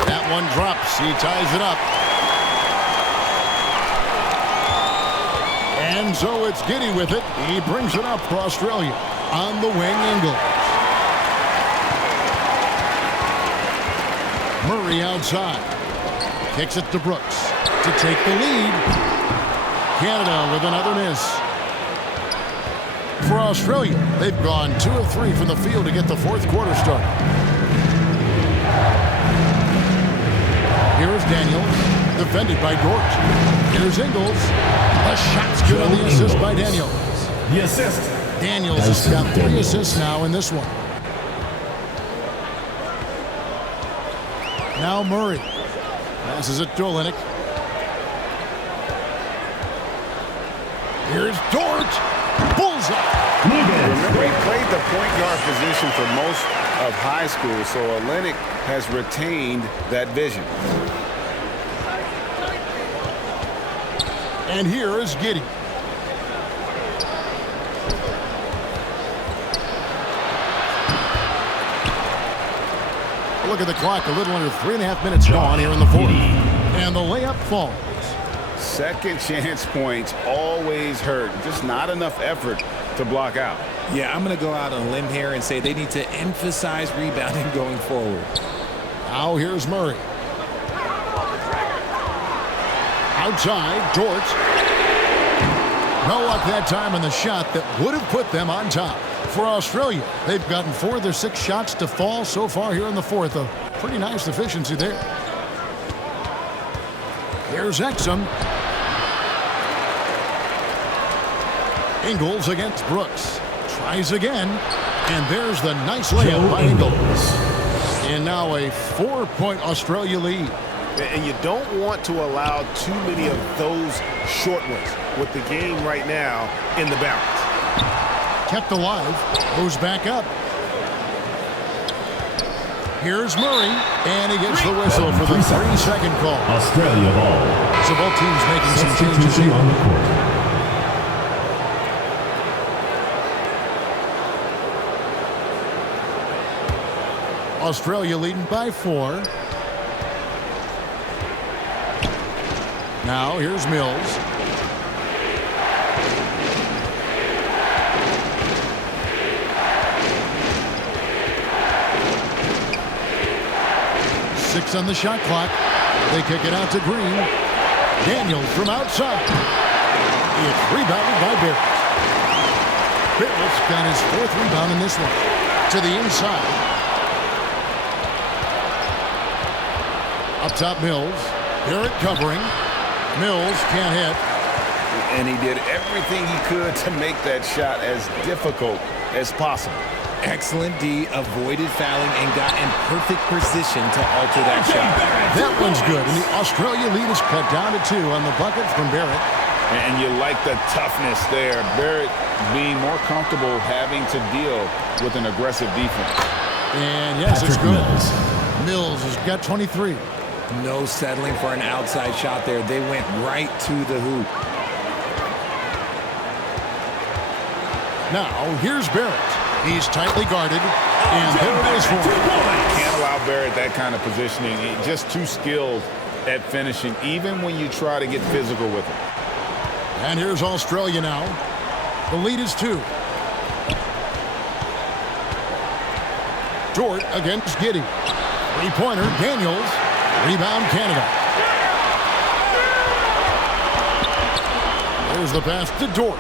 That one drops. He ties it up. And so it's Giddey with it. He brings it up for Australia. On the wing, Ingles. Murray outside. Kicks it to Brooks to take the lead. Canada with another miss. For Australia, they've gone 2 of 3 from the field to get the fourth quarter started. Here's Daniels, defended by Dort. Here's Ingles. The shot's good on the assist by Daniels. The assist. Daniels has got 3 assists now in this one. Now Murray. Passes it to Olynyk. Here's Dort. Bullseye. Remember, he played the point guard position for most of high school, so Olynyk has retained that vision. And here is Giddey. Look at the clock, a little under 3.5 minutes gone here in the fourth. And the layup falls. Second chance points always hurt. Just not enough effort to block out. Yeah, I'm going to go out on a limb here and say they need to emphasize rebounding going forward. Now here's Murray. Outside, Dort. No luck that time in the shot that would have put them on top. For Australia, they've gotten 4 of their 6 shots to fall so far here in the fourth. A pretty nice efficiency there. Here's Exum. Ingles against Brooks. Tries again. And there's the nice layup by Ingles. And now a 4-point Australia lead. And you don't want to allow too many of those short ones with the game right now in the balance. Kept alive, goes back up. Here's Murray, and he gets the whistle for the 3-second call. Australia ball. So both teams making some changes here. On the court. Australia leading by 4. Now here's Mills. Six on the shot clock. They kick it out to Green. Daniels from outside. It's rebounded by Barrett. Barrett's got his 4th rebound in this one. To the inside. Up top, Mills. Barrett covering. Mills can't hit. And he did everything he could to make that shot as difficult as possible. Excellent D, avoided fouling and got in perfect position to alter that shot. That one's good, and the Australia lead is cut down to 2 on the bucket from Barrett. And you like the toughness there. Barrett being more comfortable having to deal with an aggressive defense. And yes, it's good. Mills has got 23. No settling for an outside shot there. They went right to the hoop. Now, here's Barrett. He's tightly guarded, and there it is for him. Can't allow Barrett that kind of positioning. He's just too skilled at finishing, even when you try to get physical with him. And here's Australia now. The lead is 2. Dort against Giddey. Three-pointer, Daniels. Rebound, Canada. There's the pass to Dort.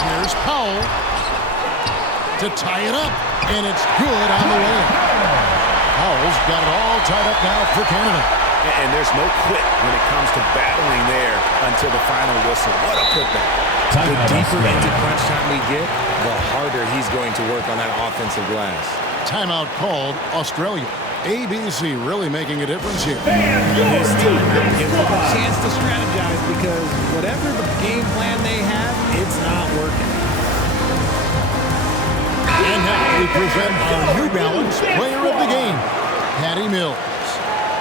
Here's Powell to tie it up, and it's good on the way. Powell's got it all tied up now for Canada. And there's no quit when it comes to battling there until the final whistle. What a putback. The deeper into crunch time we get, the harder he's going to work on that offensive glass. Timeout called Australia. ABC really making a difference here. This timeout gives them a chance to strategize because whatever the game plan they have, it's not working. And now we present our New Balance player of the game, Patty Mills.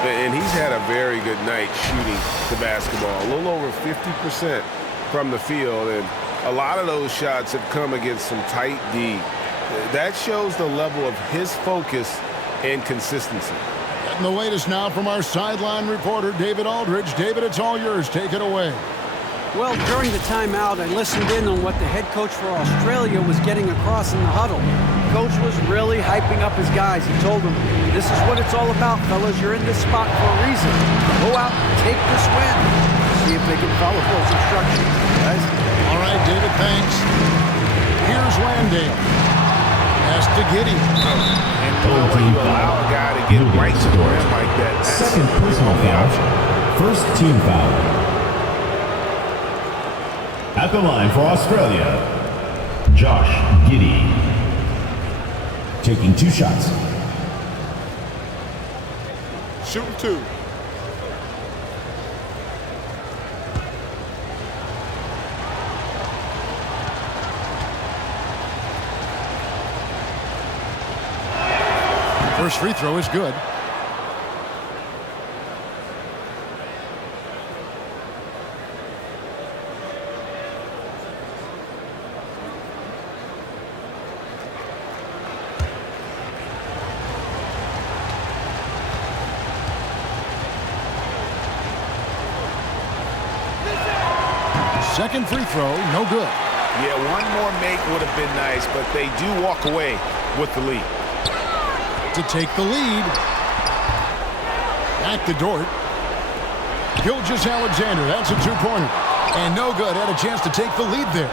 And he's had a very good night shooting the basketball. A little over 50% from the field, and a lot of those shots have come against some tight D. That shows the level of his focus and consistency. And the latest now from our sideline reporter, David Aldridge. David, it's all yours. Take it away. Well, during the timeout, I listened in on what the head coach for Australia was getting across in the huddle. Coach was really hyping up his guys. He told them, this is what it's all about, fellas. You're in this spot for a reason. Go out and take this win. See if they can follow those instructions, guys. All right, David, thanks. Here's Landale. Pass to Giddey. And when you allow a guy to get right to the rim like that, second personal foul. First team foul. At the line for Australia, Josh Giddey. Taking 2 shots. Shooting 2. First free throw is good. Second free throw, no good. Yeah, one more make would have been nice, but they do walk away with the lead. To take the lead. Back to Dort. Gilgeous-Alexander, that's a 2-pointer. And no good, had a chance to take the lead there.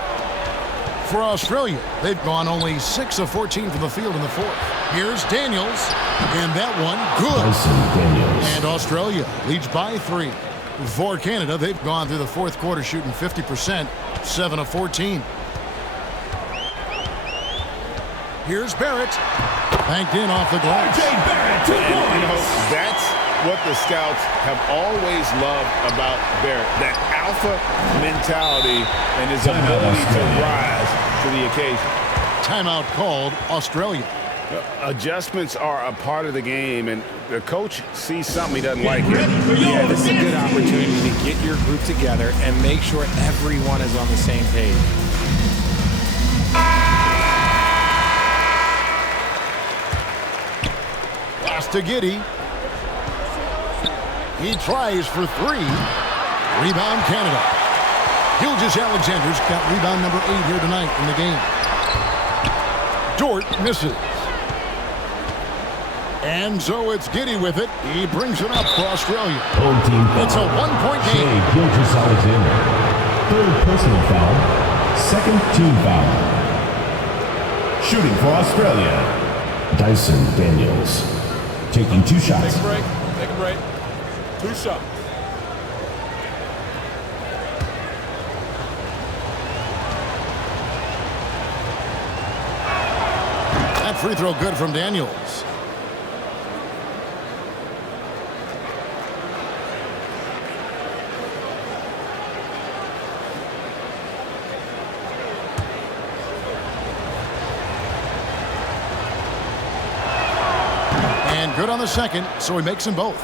For Australia, they've gone only 6 of 14 from the field in the 4th. Here's Daniels, and that one good. And Australia leads by 3. For Canada, they've gone through the 4th quarter shooting 50%, 7 of 14. Here's Barrett. Banked in off the glass. And, you know, that's what the scouts have always loved about Barrett, that alpha mentality and his ability to rise to the occasion. Timeout called Australia. Adjustments are a part of the game, and the coach sees something he doesn't like here. Yeah, this is a good opportunity to get your group together and make sure everyone is on the same page. Pass to Giddey. He tries for 3. Rebound Canada. Gilgeous-Alexander's got rebound number 8 here tonight in the game. Dort misses. And so it's Giddey with it. He brings it up for Australia. Home team foul. It's a 1-point game. Gilgeous-Alexander. 3rd personal foul. 2nd team foul. Shooting for Australia, Dyson Daniels. Taking 2 shots. Take a break. Take a break. 2 shots. free throw good from Daniels. And good on the second, so he makes them both.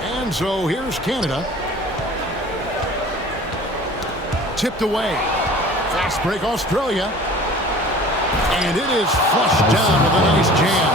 And so here's Canada. Tipped away. Fast break Australia. And it is flushed down with a nice jam.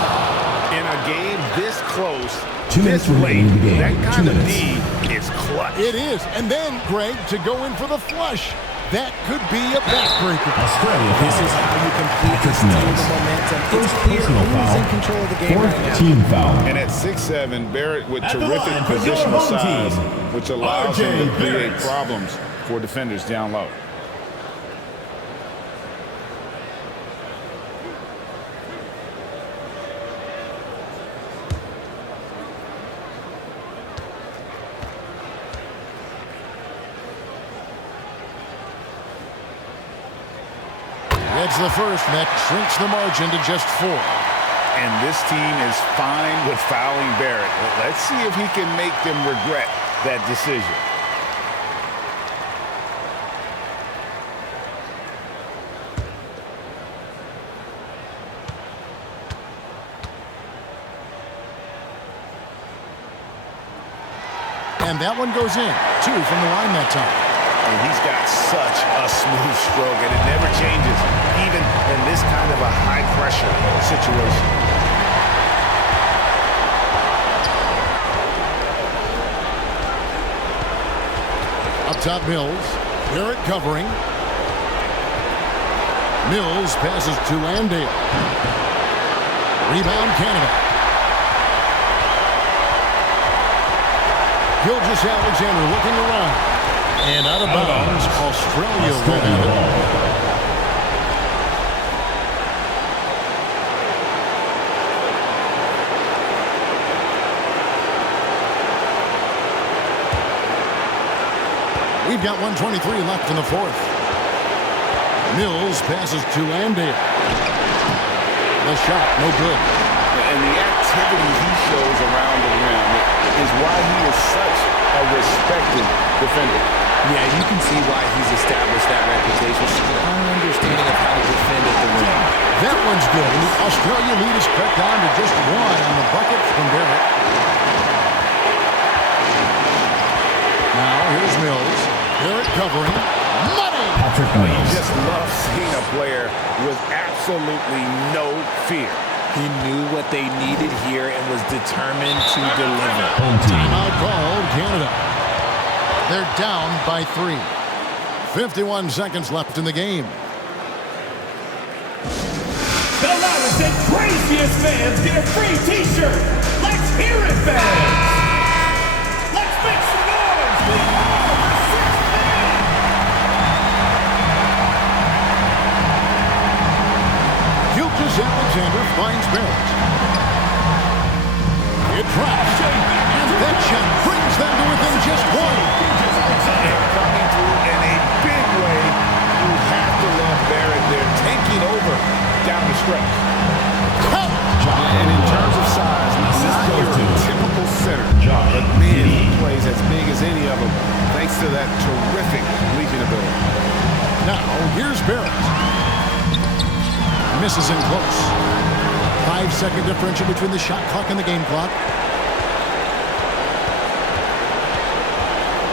In a game this close, 2 minutes remaining in the game. that kind of D is clutch. It is. And then, Greg, to go in for the flush. That could be a backbreaker. Australia. This is how you completely steal the momentum. It's clear who's in control of the game right now. Team foul. And at 6'7", Barrett with At the terrific line for your positional home size, team, which allows him to RJ create Barrett. problems for defenders down low. It's the first, and that shrinks the margin to just 4. And this team is fine with fouling Barrett. Let's see if he can make them regret that decision. And that one goes in. 2 from the line that time. And he's got such a smooth stroke, and it never changes, even in this kind of a high-pressure situation. Up top, Mills. Barrett covering. Mills passes to Landale. Rebound, Canada. Gilgeous-Alexander looking around. And out of bounds, Australia will have it. We've got 1:23 left in the fourth. Mills passes to Landale. The shot, no good. And the activity he shows around the rim is why he is such a respected defender. Yeah, you can see why he's established that reputation. Strong understanding of how to defend at the rim. That one's good. And the Australia lead is cut down to just 1 on the bucket from Barrett. Now here's Mills. Barrett covering. Money! Patrick Mills. Just love seeing a player with absolutely no fear. He knew what they needed here and was determined to deliver. Home team. Timeout called, Canada. They're down by 3. 51 seconds left in the game. The loudest and craziest fans get a free t-shirt. Let's hear it, fans. Let's make some noise. We are the 6th man. Gilgeous-Alexander finds Barrett. It drops. And that shot brings them to within just 1. Coming through in a big way. You have to love Barrett there, taking over down the stretch. And in terms of size, this is your typical center. But man, he plays as big as any of them, thanks to that terrific leaping ability. Now, here's Barrett. Misses in close. 5-second differential between the shot clock and the game clock.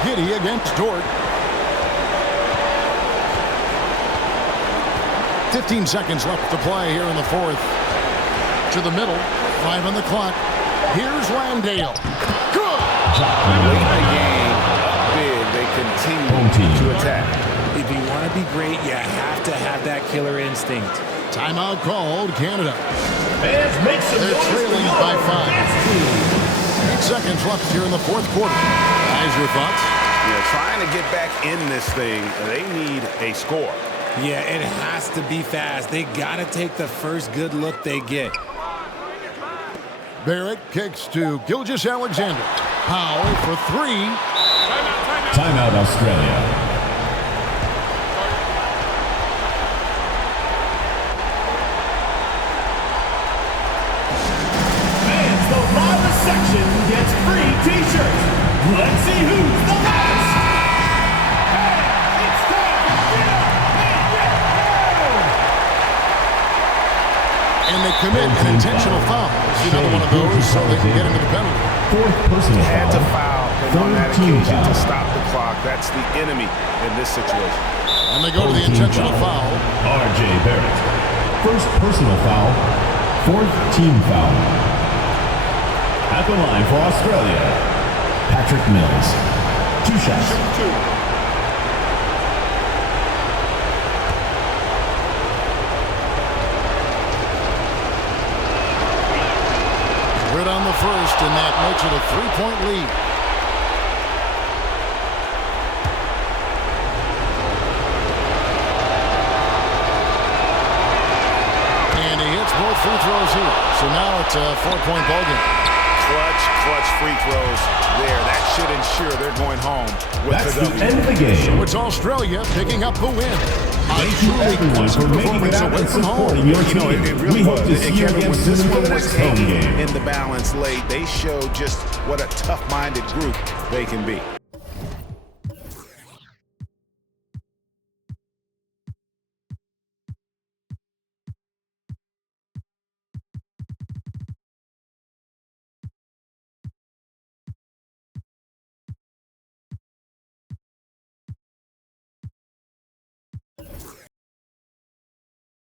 Giddy against Dort. 15 seconds left to play here in the fourth. To the middle. 5 on the clock. Here's Landale. Good! Late in the game, up big, they continue to attack. If you want to be great, you have to have that killer instinct. Timeout called, Canada. Fans, make some They're noise for trailing your by 5. best team. 8 seconds left here in the fourth quarter. Guys, your thoughts? Yeah, trying to get back in this thing, they need a score. Yeah, it has to be fast. They got to take the first good look they get. Barrett kicks to Gilgeous-Alexander. Powell for 3. Timeout, Australia. T-shirts. Let's see who's the last. Hey, it's time to get up and get down. And they commit an intentional foul. See another one of those so they can get into the penalty. Fourth personal Had to foul, and on that occasion to foul. stop the clock. That's the enemy in this situation. And they go to the intentional foul. R.J. Barrett. First personal foul. Fourth team foul. At the line for Australia, Patrick Mills. 2 shots. Good on the first, and that makes it a 3-point lead. And he hits both free throws here. So now it's a 4-point ball game. Clutch free throws there. That should ensure they're going home with That's the the W. end of the game. So it's Australia picking up the win. Thank you everyone for making it out and supporting your team. It really We hope was. to see you Kevin, again when soon this for one the was next home hanging game. in the balance late, they showed just what a tough-minded group they can be.